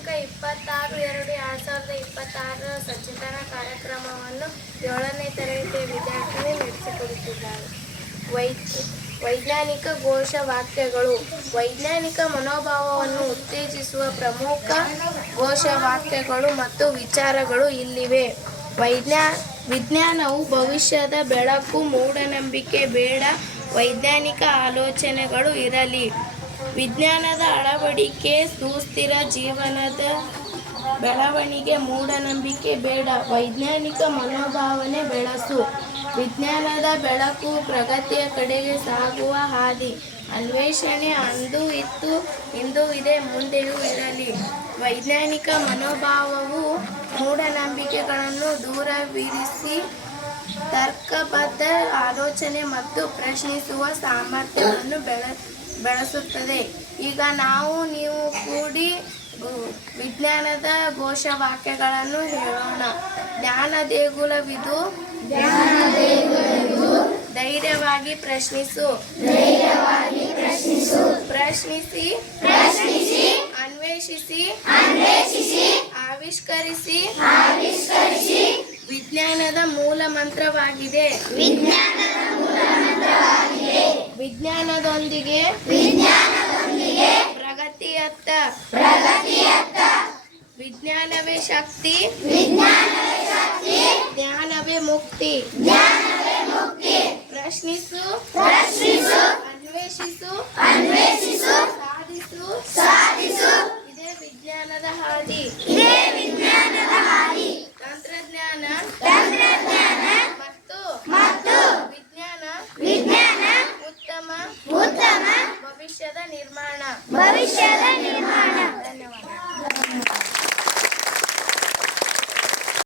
ದಿನಾಂಕ 26/2/2026 ಸಚೇತನ ಕಾರ್ಯಕ್ರಮವನ್ನು 7ನೇ ತರಗತಿಯ ವಿದ್ಯಾರ್ಥಿನಿ ನಡೆಸಿಕೊಡುತ್ತಿದ್ದಾರೆ. ವೈಜ್ಞಾನಿಕ ಘೋಷವಾಕ್ಯಗಳು. ವೈಜ್ಞಾನಿಕ ಮನೋಭಾವವನ್ನು ಉತ್ತೇಜಿಸುವ ಪ್ರಮುಖ ಘೋಷವಾಕ್ಯಗಳು ಮತ್ತು ವಿಚಾರಗಳು ಇಲ್ಲಿವೆ. ವಿಜ್ಞಾನವು ಭವಿಷ್ಯದ ಬೆಳಕು. ಮೂಢನಂಬಿಕೆ ಬೇಡ, ವೈಜ್ಞಾನಿಕ ಆಲೋಚನೆಗಳು ಇರಲಿ. ವಿಜ್ಞಾನದ ಅಳವಡಿಕೆ. ಸುಸ್ಥಿರ ಜೀವನದ ಬೆಳವಣಿಗೆ. ಮೂಢನಂಬಿಕೆ ಬೇಡ, ವೈಜ್ಞಾನಿಕ ಮನೋಭಾವನೆ ಬೆಳೆಸು. ವಿಜ್ಞಾನದ ಬೆಳಕು. ಪ್ರಗತಿಯ ಕಡೆಗೆ ಸಾಗುವ ಹಾದಿ. ಅನ್ವೇಷಣೆ. ಅಂದು ಇತ್ತು, ಇಂದು ಇದೆ, ಮುಂದೆಯೂ ಇರಲಿ. ವೈಜ್ಞಾನಿಕ ಮನೋಭಾವವು ಮೂಢನಂಬಿಕೆಗಳನ್ನು ದೂರವಿರಿಸಿ ತರ್ಕಬದ್ಧ ಆಲೋಚನೆ ಮತ್ತು ಪ್ರಶ್ನಿಸುವ ಸಾಮರ್ಥ್ಯವನ್ನು ಬೆಳೆಸುತ್ತದೆ. ಈಗ ನೀವು ಕೂಡಿ ವಿಜ್ಞಾನದ ಘೋಷವಾಕ್ಯಗಳನ್ನು ಹೇಳೋಣ. ಜ್ಞಾನ ದೇಗುಲವಿದು, ಧೈರ್ಯವಾಗಿ ಪ್ರಶ್ನಿಸು. ಪ್ರಶ್ನಿಸಿ, ಅನ್ವೇಷಿಸಿ, ಆವಿಷ್ಕರಿಸಿ. ವಿಜ್ಞಾನದ ಮೂಲ ಮಂತ್ರವಾಗಿದೆ. ವಿಜ್ಞಾನದೊಂದಿಗೆ ಪ್ರಗತಿಯತ್ತ. ವಿಜ್ಞಾನವೇ ಶಕ್ತಿ, ಜ್ಞಾನವೇ ಮುಕ್ತಿ. ಪ್ರಶ್ನಿಸು, ಅನ್ವೇಷಿಸು, ಸಾಧಿಸು. ಇದೇ ವಿಜ್ಞಾನದ ಹಾದಿ.